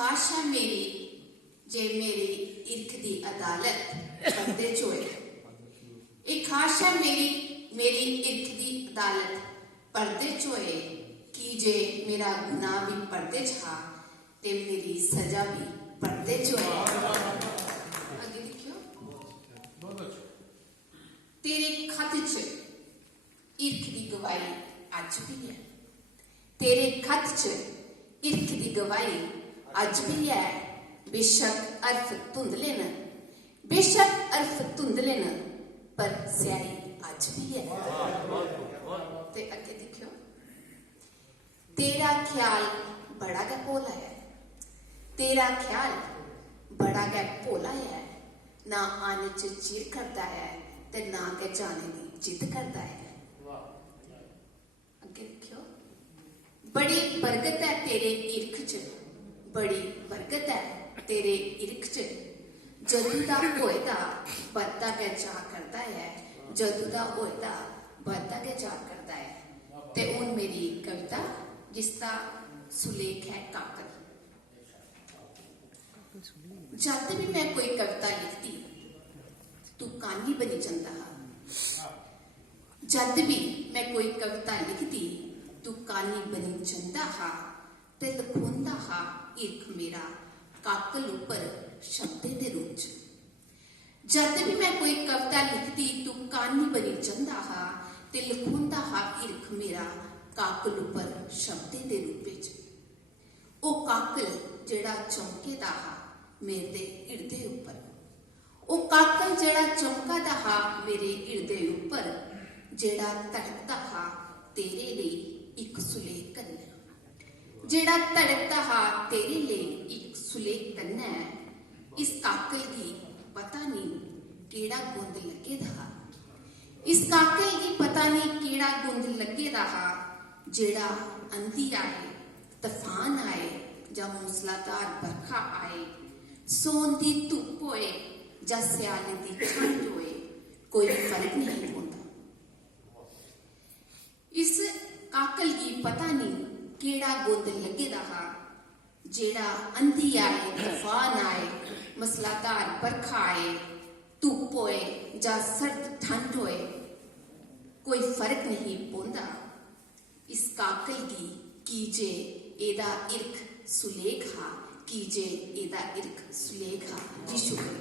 खाश है मेरी जे मेरी इर्ख दी अदालत पर्दे च होए। एक खाश है मेरी इर्ख दी अदालत पर्दे च होए कि जे मेरा गुनाह भी पर्दे च हा ते मेरी सजा भी पर्दे च होए। अगे लिखियो, तेरे खत च इर्ख दी गवाही अज भी है। तेरे खत च इर्ख दी गवाही अज भी है। बेशक अर्थ धुंधले न, बेशक अर्थ धुंधले न, पर स्याही अज भी है। ते अगे देखियो, तेरा ख्याल बड़ा गै भोला है। तेरा ख्याल बड़ा गै भोला है। ना आने च चिर करता है ते ना के जाने की जिद करता है। अगे देखियो, बड़ी बरकत है तेरे इर्ख च, बड़ी बरकत है तेरे इर्ख च। जदू दा होएगा बददा गै जा करता है, जदू दा होएगा बददा गै जा करता है। ते हुण मेरी कविता जिसका सुलेख है काकल। जद भी मैं कोई कविता लिखती तू कानी बनी जांदा हा। जद भी मैं कोई कविता लिखती तू कानी बनी जांदा हा ते लखोंदा हा इर्ख मेरा काकल उपर शब्दें दे रूप च। जद भी मैं कोई कविता लिखती तू कानी बनी जांदा हा ते लखोंदा हा इर्ख मेरा काकल उपर शब्दें दे रूप च। ओ काकल जेड़ा चमकेदा हा मेरे हिरदे उपर, ओ काकल जेड़ा चमकदा हा मेरे हिरदे उपर, जेड़ा धड़कदा हा तेरे लिए एक सुलेख कन्नै, जेड़ा धड़कदा हा तेरे लिए एक सुलेख कन्नै। इस काकल गी पता नहीं केड़ा गुंद लगे दा हा, इस काकल गी पता नहीं केड़ा गुंद लगे दा हा, जेड़ा अंधी आए तूफान आए जां मूसलाधार बरखा आए, सोन दी धुप होए जां स्याले दी ठंड होए, कोई फर्क नहीं पौंदा। इस काकल गी पता नहीं केड़ा गुंद लगे दा हा, जेड़ा अंधी आए तूफान आए मूसलाधार बरखा आए, धुप होए जां सर्द ठंड होए, कोई फर्क नहीं पौंदा। इस काकल गी की जे एदा इर्ख सुलेख हा, की जे एदा इर्ख सुलेख हा। जी शुक्रिया।